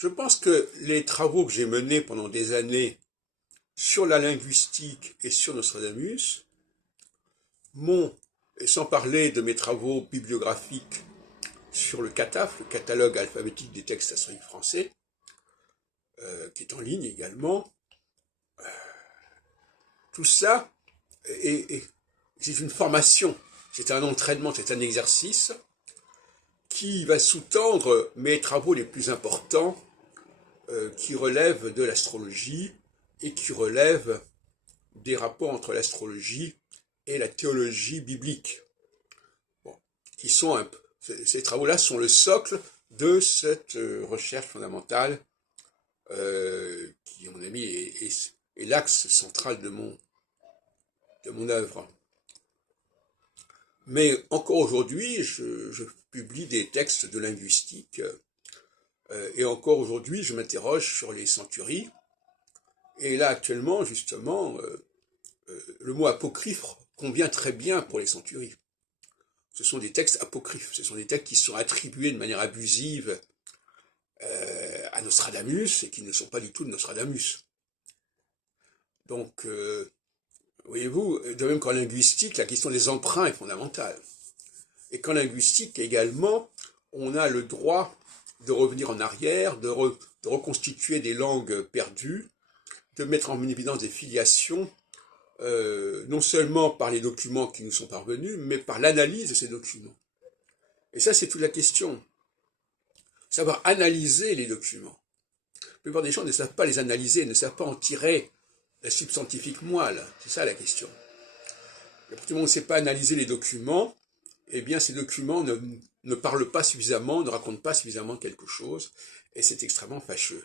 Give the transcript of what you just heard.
Je pense que les travaux que j'ai menés pendant des années sur la linguistique et sur Nostradamus m'ont, et sans parler de mes travaux bibliographiques sur le CATAF, le catalogue alphabétique des textes astronomiques français, qui est en ligne également, tout ça, c'est une formation, c'est un entraînement, c'est un exercice qui va sous-tendre mes travaux les plus importants qui relèvent de l'astrologie et qui relèvent des rapports entre l'astrologie et la théologie biblique. Bon, ces travaux-là sont le socle de cette recherche fondamentale qui, à mon avis, est l'axe central de mon œuvre. Mais encore aujourd'hui, je publie des textes de linguistique et encore aujourd'hui, je m'interroge sur les centuries. Et là, actuellement, justement, le mot apocryphe convient très bien pour les centuries. Ce sont des textes apocryphes, ce sont des textes qui sont attribués de manière abusive à Nostradamus et qui ne sont pas du tout de Nostradamus. Donc, voyez-vous, de même qu'en linguistique, la question des emprunts est fondamentale. Et qu'en linguistique également, on a le droit de revenir en arrière, de reconstituer des langues perdues, de mettre en évidence des filiations, non seulement par les documents qui nous sont parvenus, mais par l'analyse de ces documents. Et ça, c'est toute la question. Savoir analyser les documents. La plupart des gens ne savent pas les analyser, ne savent pas en tirer la substantifique moelle. C'est ça la question. Et pour tout le monde ne sait pas analyser les documents, eh bien ces documents ne parlent pas suffisamment, ne racontent pas suffisamment quelque chose, et c'est extrêmement fâcheux.